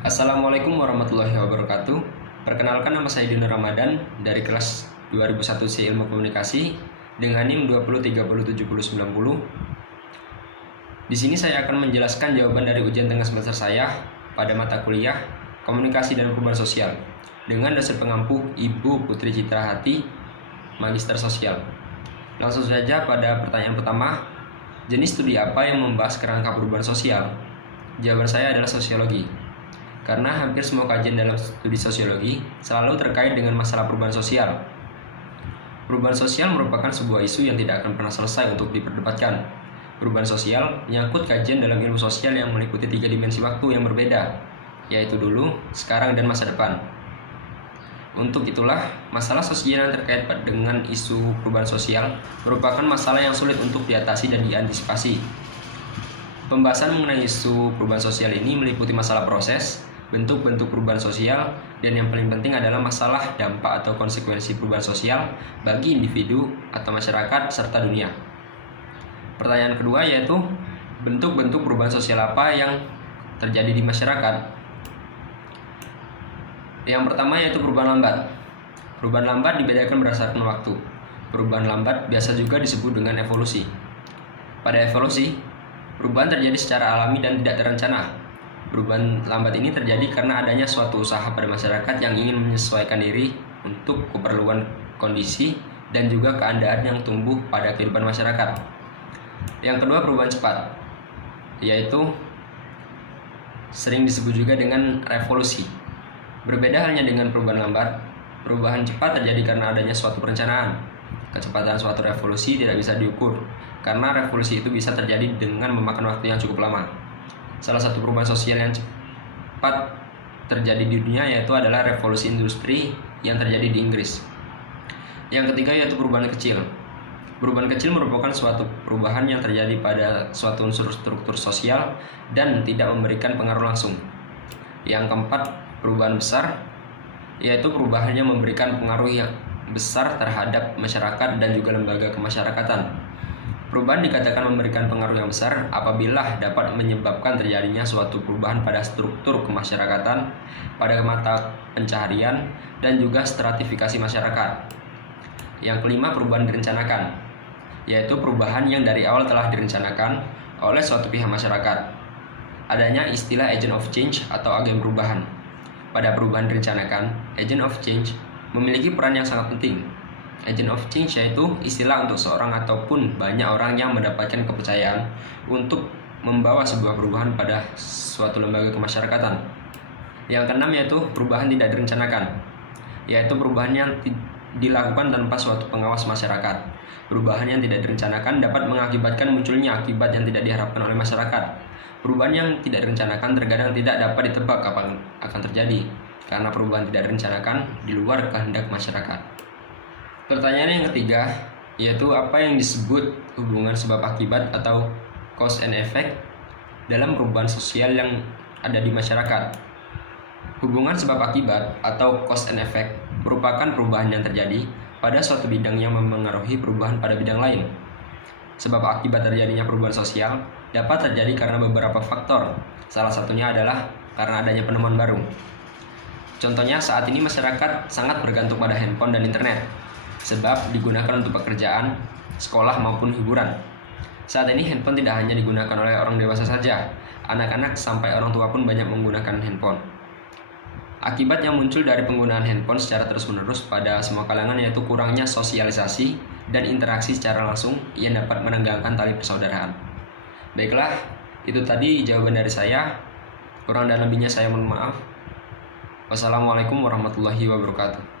Assalamualaikum warahmatullahi wabarakatuh. Perkenalkan, nama saya Dino Ramadan dari kelas 2001 C Ilmu Komunikasi dengan NIM 20307090. Di sini saya akan menjelaskan jawaban dari ujian tengah semester saya pada mata kuliah Komunikasi dan Perubahan Sosial dengan dosen pengampu Ibu Putri Citra Hati, Magister Sosial. Langsung saja pada pertanyaan pertama, jenis studi apa yang membahas kerangka perubahan sosial? Jawaban saya adalah sosiologi. Karena hampir semua kajian dalam studi sosiologi selalu terkait dengan masalah perubahan sosial. Perubahan sosial merupakan sebuah isu yang tidak akan pernah selesai untuk diperdebatkan. Perubahan sosial menyangkut kajian dalam ilmu sosial yang meliputi 3 dimensi waktu yang berbeda, yaitu dulu, sekarang, dan masa depan. Untuk itulah, masalah sosial yang terkait dengan isu perubahan sosial merupakan masalah yang sulit untuk diatasi dan diantisipasi. Pembahasan mengenai isu perubahan sosial ini meliputi masalah proses, bentuk-bentuk perubahan sosial, dan yang paling penting adalah masalah dampak atau konsekuensi perubahan sosial bagi individu atau masyarakat serta dunia. Pertanyaan kedua yaitu, bentuk-bentuk perubahan sosial apa yang terjadi di masyarakat? Yang pertama yaitu perubahan lambat. Perubahan lambat dibedakan berdasarkan waktu. Perubahan lambat biasa juga disebut dengan evolusi. Pada evolusi, perubahan terjadi secara alami dan tidak terencana. Perubahan lambat ini terjadi karena adanya suatu usaha pada masyarakat yang ingin menyesuaikan diri untuk keperluan kondisi dan juga keadaan yang tumbuh pada kehidupan masyarakat. Yang kedua, perubahan cepat, yaitu sering disebut juga dengan revolusi. Berbeda halnya dengan perubahan lambat, perubahan cepat terjadi karena adanya suatu perencanaan. Kecepatan suatu revolusi tidak bisa diukur, karena revolusi itu bisa terjadi dengan memakan waktu yang cukup lama. Salah satu perubahan sosial yang cepat terjadi di dunia yaitu adalah revolusi industri yang terjadi di Inggris. Yang ketiga yaitu perubahan kecil. Perubahan kecil merupakan suatu perubahan yang terjadi pada suatu unsur struktur sosial dan tidak memberikan pengaruh langsung. Yang keempat, perubahan besar, yaitu perubahan yang memberikan pengaruh yang besar terhadap masyarakat dan juga lembaga kemasyarakatan. Perubahan dikatakan memberikan pengaruh yang besar apabila dapat menyebabkan terjadinya suatu perubahan pada struktur kemasyarakatan, pada mata pencaharian, dan juga stratifikasi masyarakat. Yang kelima, perubahan direncanakan, yaitu perubahan yang dari awal telah direncanakan oleh suatu pihak masyarakat. Adanya istilah agent of change atau agen perubahan. Pada perubahan direncanakan, agent of change memiliki peran yang sangat penting. Agent of change yaitu istilah untuk seorang ataupun banyak orang yang mendapatkan kepercayaan untuk membawa sebuah perubahan pada suatu lembaga kemasyarakatan. Yang keenam yaitu perubahan tidak direncanakan, yaitu perubahan yang dilakukan tanpa suatu pengawas masyarakat. Perubahan yang tidak direncanakan dapat mengakibatkan munculnya akibat yang tidak diharapkan oleh masyarakat. Perubahan yang tidak direncanakan terkadang tidak dapat ditebak kapan akan terjadi, karena perubahan tidak direncanakan di luar kehendak masyarakat. Pertanyaan yang ketiga, yaitu apa yang disebut hubungan sebab akibat atau cause and effect dalam perubahan sosial yang ada di masyarakat. Hubungan sebab akibat atau cause and effect merupakan perubahan yang terjadi pada suatu bidang yang memengaruhi perubahan pada bidang lain. Sebab akibat terjadinya perubahan sosial dapat terjadi karena beberapa faktor. Salah satunya adalah karena adanya penemuan baru. Contohnya, saat ini masyarakat sangat bergantung pada handphone dan internet, sebab digunakan untuk pekerjaan, sekolah, maupun hiburan. Saat ini handphone tidak hanya digunakan oleh orang dewasa saja, anak-anak sampai orang tua pun banyak menggunakan handphone. Akibat yang muncul dari penggunaan handphone secara terus-menerus pada semua kalangan yaitu kurangnya sosialisasi dan interaksi secara langsung yang dapat merenggangkan tali persaudaraan. Baiklah, itu tadi jawaban dari saya. Kurang dan lebihnya saya mohon maaf. Wassalamualaikum warahmatullahi wabarakatuh.